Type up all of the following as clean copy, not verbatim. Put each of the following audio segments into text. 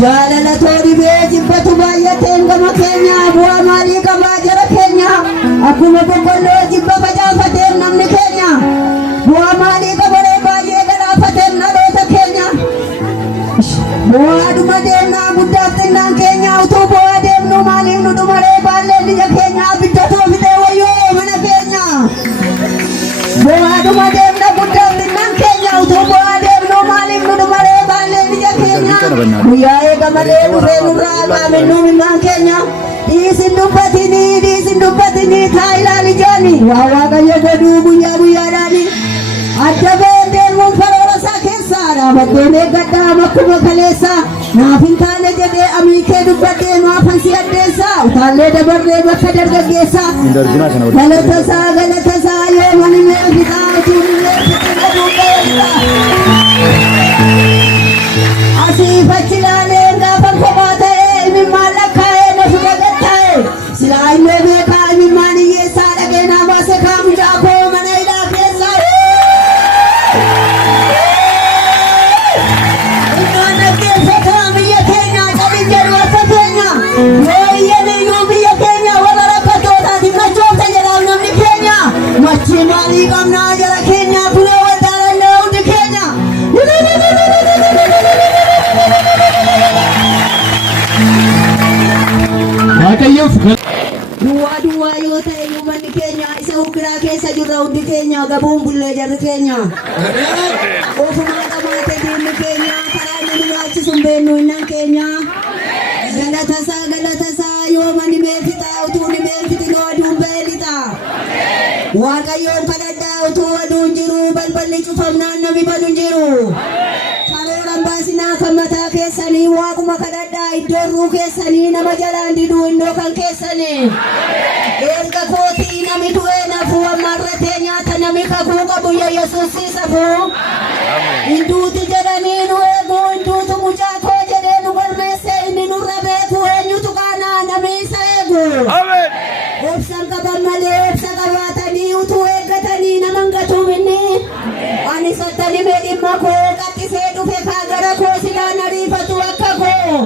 Jaalala toori bee jibbatu baay'ateen gama keenya bu'aa maalii qabaa jara keenya akkuma boqqolloo jibba facaafateen namni keenya bu'aa maalii qabaree baay'ee galaafateen dhaloota keenya bu'aadhuma deemnaa guddaaf xinnaan keenya utuu bu'aa deemnu maaliif nu dhumaree baallee biyya keenya abiddatoo fidee wayyoo mana keenya bu'aadhuma deemna guddaaf xinnaan keenya utuu bu'aa deemnu maaliif nu dhumaree baallee biyya keenya guyyaa eegamalee dhufee nurraa qaamennuu minaan keenya dhiisin dubbatinii taa ilaali jaani waa waaqayyo godhuu guyyaa guyyaadhaani adda ba'ee deemuun karoora isaa keessaa dhaabaddeen eeggadhaa makkuma kaleessa naaf hin taane jedhee amiikee dubbadhee maafan si addeessaa utaallee dabarree bakka dargaggeessaa galata isaa yoo mani mee fitaa utuu illee fitina duubeessa asiif achi ilaalee gaafa kophaa ta'ee imimmaan lakkaa'ee na fira gattaa'e silaa illee beekaa imimmaan hiyyeessaa dhagee naa baase kaamucaa koo mana hidhaa keessaa ilmaan dhaggeeffataa biyya keenya cabin jedhu akka keenya yoo iyyaniyyuu biyya keenya warra rakkattootaati machoofta jedhaaf namni keenya machii maalii qabnaa jara keenya turee waldaalallee hundi keenya duwwaa yoo ta'e uummanni keenya isa ukiraa keessa jirra hundi keenya gabuun bullee jarri keenya ofuma dhamaate diinni keenya karaa inni nyaachisuun beennu innan keenya galatasaa yoo mani meefixaa utuu ni meefitin aduun beelixa waaqayyoon kadhadhaa utuu aduun jiru balballi cufamnaan nami banu jiru karooran baasinaa kan mataa keessanii waaquma kadhadhaa iddoorruu keessanii nama jalaan diduu indoo kan keessanii erga kootii nami du'ee nafuu ammarratee nyaata nami kakuu qabu ya yesuus siisafuu hinduuti jedhanii nu eeguu hinduutu mucaa koo jedhee nu galmeesse inni nurra beeku eenyutu qaanaa nami isa eegu obsan qaban malee obsa qabaatanii utuu eeggatanii naman gatuuminni ani sattani mee dhimma koo qaqqisee dhufe kaa gara koo silaa nariifatu akka koo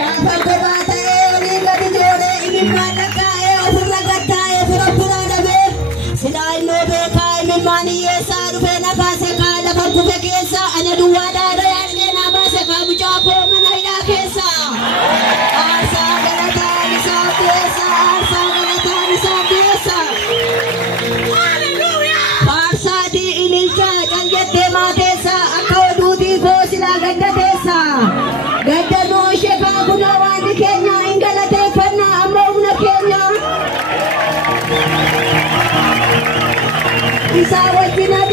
gaafa kophaa ta'ee olii gadi jooree imimmaan lakkaa'ee ofirra gattaa'ee fira biraa dhabee silaa innoo beekaa imimmaan hiyyeessaa dhufee na baase kaa lafa kufe keessa ana duwwaa dhaadha yaadhee na baase kaa mucaa koo mana hidhaa keessa aarsaa galataan isaa keessa aarsaa galataan isaa keessa faarsaadii ililchaa caljettee maateessa akka oduutii koo silaa gaddateessa gaddanoo ishee kaabunaa waanti keenya hin galateeffannaa amma humna keenya isaa wajjina